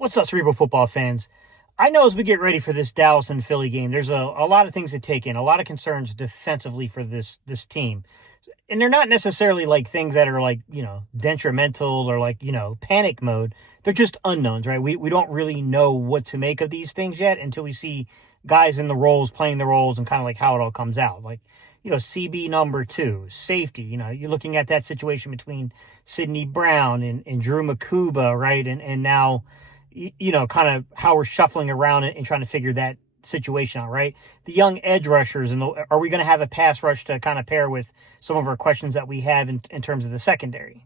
What's up, Cerebral football fans? I know as we get ready for this Dallas and Philly game, there's a lot of things to take in, a lot of concerns defensively for this team. And they're not necessarily like things that are like, detrimental or like, panic mode. They're just unknowns, right? We don't really know what to make of these things yet until we see guys in the roles, playing the roles, and kind of like how it all comes out. Like, CB number 2, safety. You're looking at that situation between Sidney Brown and Drew Makuba, right? And now, kind of how we're shuffling around and trying to figure that situation out, right? The young edge rushers, and are we going to have a pass rush to kind of pair with some of our questions that we have in terms of the secondary?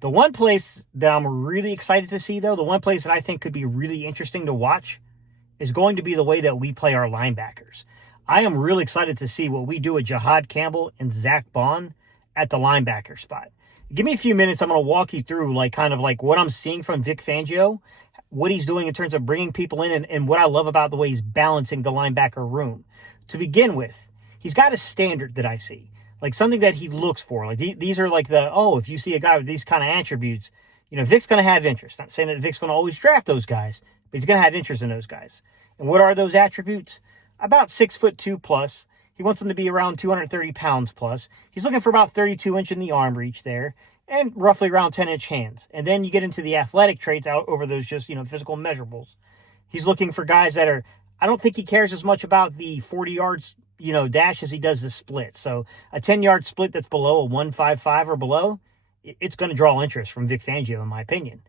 The one place that I'm really excited to see, though, the one place that I think could be really interesting to watch is going to be the way that we play our linebackers. I am really excited to see what we do with Jihad Campbell and Zach Baun at the linebacker spot. Give me a few minutes. I'm going to walk you through kind of what I'm seeing from Vic Fangio, what he's doing in terms of bringing people in, and what I love about the way he's balancing the linebacker room. To begin with, he's got a standard that I see, like something that he looks for. Like these are like if you see a guy with these kind of attributes, Vic's going to have interest. Not saying that Vic's going to always draft those guys, but he's going to have interest in those guys. And what are those attributes? About 6'2" plus. He wants them to be around 230 pounds plus. He's looking for about 32-inch in the arm reach there, and roughly around 10-inch hands. And then you get into the athletic traits out over those just, physical measurables. He's looking for guys that are, I don't think he cares as much about the 40 yards, dash as he does the split. So a 10-yard split that's below a 1.55 or below, it's going to draw interest from Vic Fangio, in my opinion.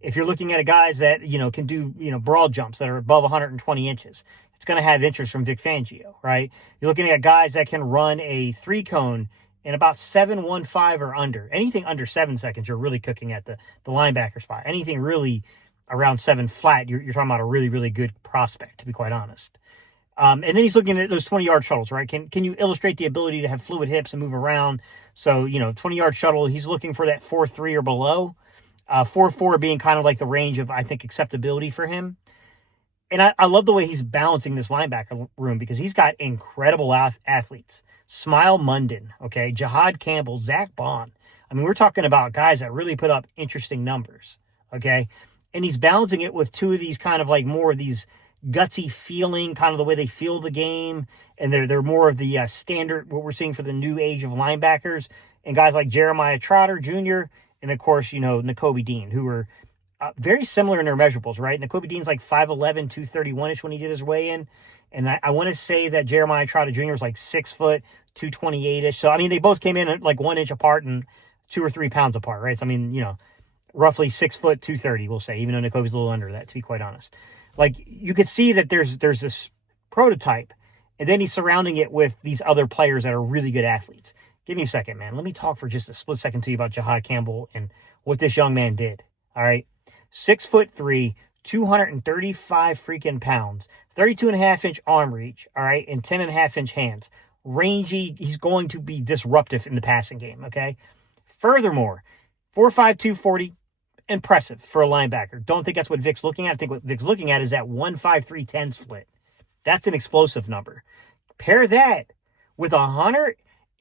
If you're looking at guys that, can do, broad jumps that are above 120 inches, it's going to have interest from Vic Fangio, right? You're looking at guys that can run a 3-cone in about 7.15 or under. Anything under 7 seconds, you're really cooking at the linebacker spot. Anything really around 7 flat, you're talking about a really, really good prospect, to be quite honest. And then he's looking at those 20-yard shuttles, right? Can you illustrate the ability to have fluid hips and move around? So, 20-yard shuttle, he's looking for that 4.3 or below. 4.4 being kind of like the range of, I think, acceptability for him. And I love the way he's balancing this linebacker room because he's got incredible athletes. Smile Munden, okay? Jihad Campbell, Zach Baun. I mean, we're talking about guys that really put up interesting numbers, okay? And he's balancing it with two of these kind of like more of these gutsy feeling, kind of the way they feel the game. And they're more of the standard, what we're seeing for the new age of linebackers. And guys like Jeremiah Trotter Jr. and, of course, Nakobe Dean, who are very similar in their measurables, right? Nakobe Dean's like 5'11", 231-ish when he did his weigh-in. And I want to say that Jeremiah Trotter Jr. was like 6 foot, 228-ish. So, I mean, they both came in at like 1 inch apart and 2 or 3 pounds apart, right? So, I mean, roughly 6 foot, 230, we'll say, even though Nakobe's a little under that, to be quite honest. Like, you could see that there's this prototype, and then he's surrounding it with these other players that are really good athletes. Give me a second, man. Let me talk for just a split second to you about Jihad Campbell and what this young man did, all right? 6'3", 235 freaking pounds, 32.5-inch arm reach, all right, and 10.5-inch hands. Rangy, he's going to be disruptive in the passing game, okay? Furthermore, 4'5", 240, impressive for a linebacker. Don't think that's what Vic's looking at. I think what Vic's looking at is that 1.5, 310 split. That's an explosive number. Pair that with a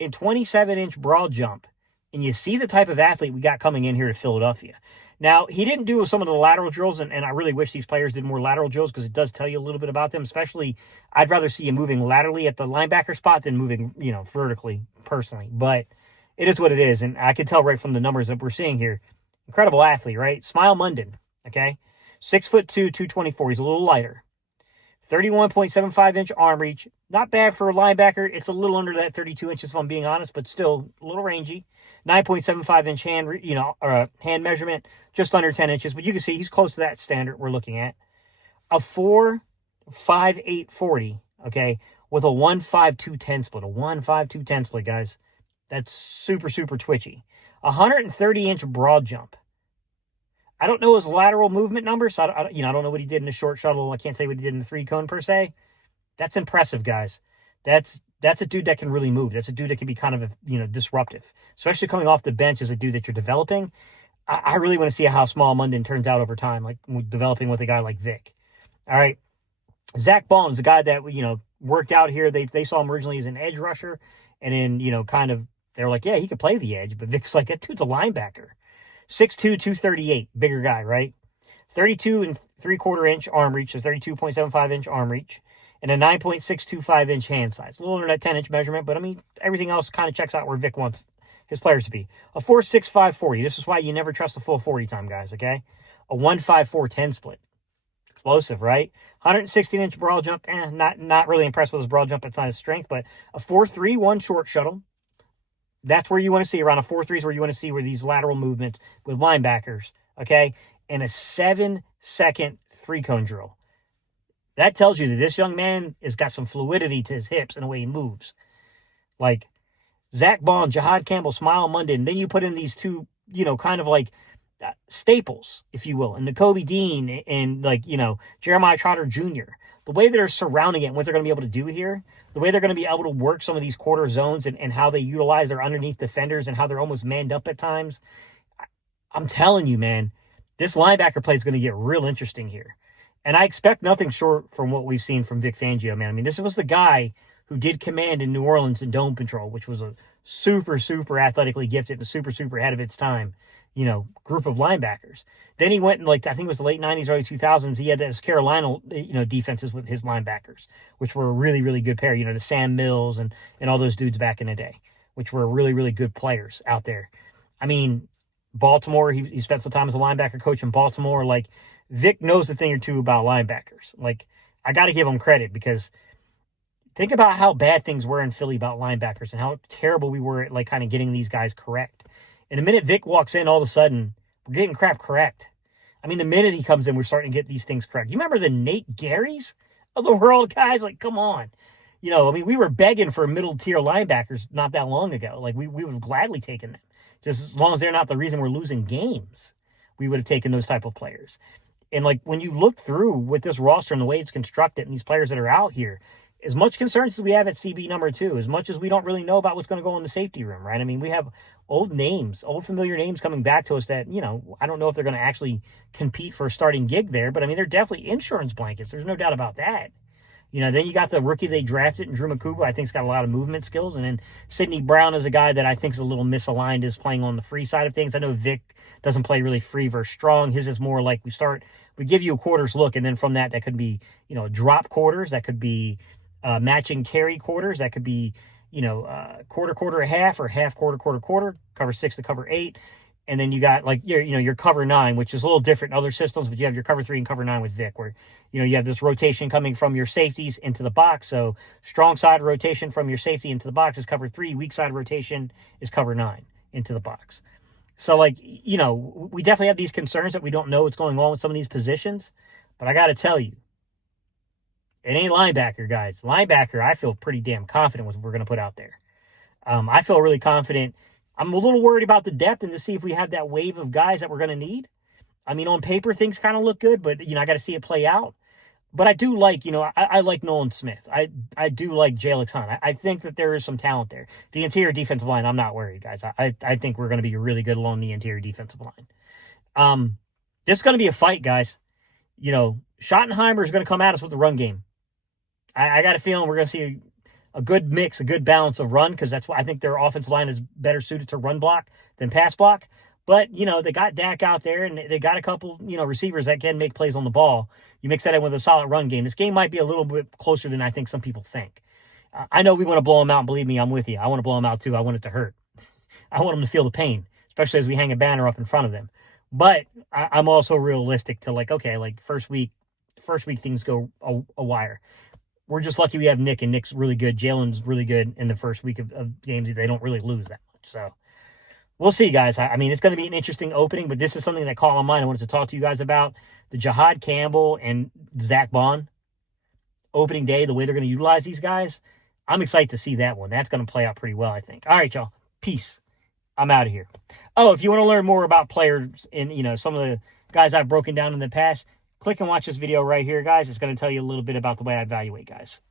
127-inch broad jump, and you see the type of athlete we got coming in here to Philadelphia. Now, he didn't do some of the lateral drills, and I really wish these players did more lateral drills because it does tell you a little bit about them, especially I'd rather see you moving laterally at the linebacker spot than moving, vertically, personally. But it is what it is, and I can tell right from the numbers that we're seeing here. Incredible athlete, right? Smile Munden, okay? 6'2", 224. He's a little lighter. 31.75-inch arm reach. Not bad for a linebacker. It's a little under that 32 inches, if I'm being honest, but still a little rangy. 9.75-inch hand measurement, just under 10 inches. But you can see he's close to that standard we're looking at. A 4.58 40, okay, with a 1.5 210 split. A 1.5 210 split, guys. That's super, super twitchy. 130-inch broad jump. I don't know his lateral movement numbers. So I don't know what he did in the short shuttle. I can't say what he did in the 3-cone per se. That's impressive, guys. That's a dude that can really move. That's a dude that can be kind of, disruptive, especially coming off the bench as a dude that you're developing. I really want to see how Small Munden turns out over time, like developing with a guy like Vic. All right. Zach Baun is a guy that, worked out here. They saw him originally as an edge rusher, and then, kind of, they were like, yeah, he could play the edge, but Vic's like, that dude's a linebacker. 6'2", 238, bigger guy, right? 32 and 3/4 inch arm reach, so 32.75 inch arm reach, and a 9.625 inch hand size. A little under that 10 inch measurement, but I mean, everything else kind of checks out where Vic wants his players to be. A 4.65 40. This is why you never trust a full 40 time, guys, okay? A 1.54 10 split. Explosive, right? 116 inch broad jump. Not really impressed with his broad jump. That's not his strength, but a 4.31 short shuttle. That's where you want to see. Around a 4.3 is where you want to see where these lateral movements with linebackers, okay? And a 7-second 3-cone drill. That tells you that this young man has got some fluidity to his hips and the way he moves. Like Zach Baun, Jihad Campbell, Smile Monday, and then you put in these two, kind of like staples, if you will, and Nakobe Dean and Jeremiah Trotter Jr. The way they're surrounding it and what they're going to be able to do here, the way they're going to be able to work some of these quarter zones and how they utilize their underneath defenders and how they're almost manned up at times. I'm telling you, man, this linebacker play is going to get real interesting here. And I expect nothing short from what we've seen from Vic Fangio, man. I mean, this was the guy who did command in New Orleans in dome control, which was a super, super athletically gifted and super, super ahead of its time, group of linebackers. Then he went in, I think it was the late 90s, early 2000s. He had those Carolina, defenses with his linebackers, which were a really, really good pair. The Sam Mills and all those dudes back in the day, which were really, really good players out there. I mean, Baltimore, he spent some time as a linebacker coach in Baltimore. Vic knows a thing or two about linebackers. I got to give him credit because think about how bad things were in Philly about linebackers and how terrible we were at kind of getting these guys correct. And the minute Vic walks in, all of a sudden, we're getting crap correct. I mean, the minute he comes in, we're starting to get these things correct. You remember the Nate Garys of the world, guys? Come on. We were begging for middle-tier linebackers not that long ago. We would have gladly taken them. Just as long as they're not the reason we're losing games, we would have taken those type of players. And when you look through with this roster and the way it's constructed and these players that are out here, as much concerns as we have at CB number 2, as much as we don't really know about what's going to go in the safety room, right? I mean, we have old familiar names coming back to us that, I don't know if they're going to actually compete for a starting gig there, but I mean, they're definitely insurance blankets. There's no doubt about that. Then you got the rookie they drafted, and Drew McCouba, I think's got a lot of movement skills. And then Sidney Brown is a guy that I think is a little misaligned, is playing on the free side of things. I know Vic doesn't play really free versus strong. His is more like we give you a quarters look, and then from that could be, drop quarters. That could be matching carry quarters. That could be, quarter, a half, or half, quarter, cover 6 to cover 8. And then you got your cover 9, which is a little different in other systems, but you have your cover 3 and cover 9 with Vic, where, you have this rotation coming from your safeties into the box. So strong side rotation from your safety into the box is cover 3. Weak side rotation is cover 9 into the box. So we definitely have these concerns that we don't know what's going on with some of these positions, but I got to tell you, it ain't linebacker, guys. Linebacker, I feel pretty damn confident with what we're going to put out there. I feel really confident. I'm a little worried about the depth and to see if we have that wave of guys that we're going to need. I mean, on paper, things kind of look good, but, I got to see it play out. But I do like, I like Nolan Smith. I do like Jalix Hunt. I think that there is some talent there. The interior defensive line, I'm not worried, guys. I think we're going to be really good along the interior defensive line. This is going to be a fight, guys. Schottenheimer is going to come at us with the run game. I got a feeling we're going to see a good mix, a good balance of run, because that's why I think their offensive line is better suited to run block than pass block. But, they got Dak out there, and they got a couple, receivers that can make plays on the ball. You mix that in with a solid run game. This game might be a little bit closer than I think some people think. I know we want to blow them out, and believe me, I'm with you. I want to blow them out, too. I want it to hurt. I want them to feel the pain, especially as we hang a banner up in front of them. But I'm also realistic to, first week things go a wire. We're just lucky we have Nick, and Nick's really good. Jalen's really good in the first week of games. They don't really lose that much. So we'll see, guys. I mean, it's going to be an interesting opening, but this is something that caught my mind. I wanted to talk to you guys about the Jihad Campbell and Zach Baun opening day, the way they're going to utilize these guys. I'm excited to see that one. That's going to play out pretty well, I think. All right, y'all. Peace. I'm out of here. Oh, if you want to learn more about players and, some of the guys I've broken down in the past, click and watch this video right here, guys. It's going to tell you a little bit about the way I evaluate guys.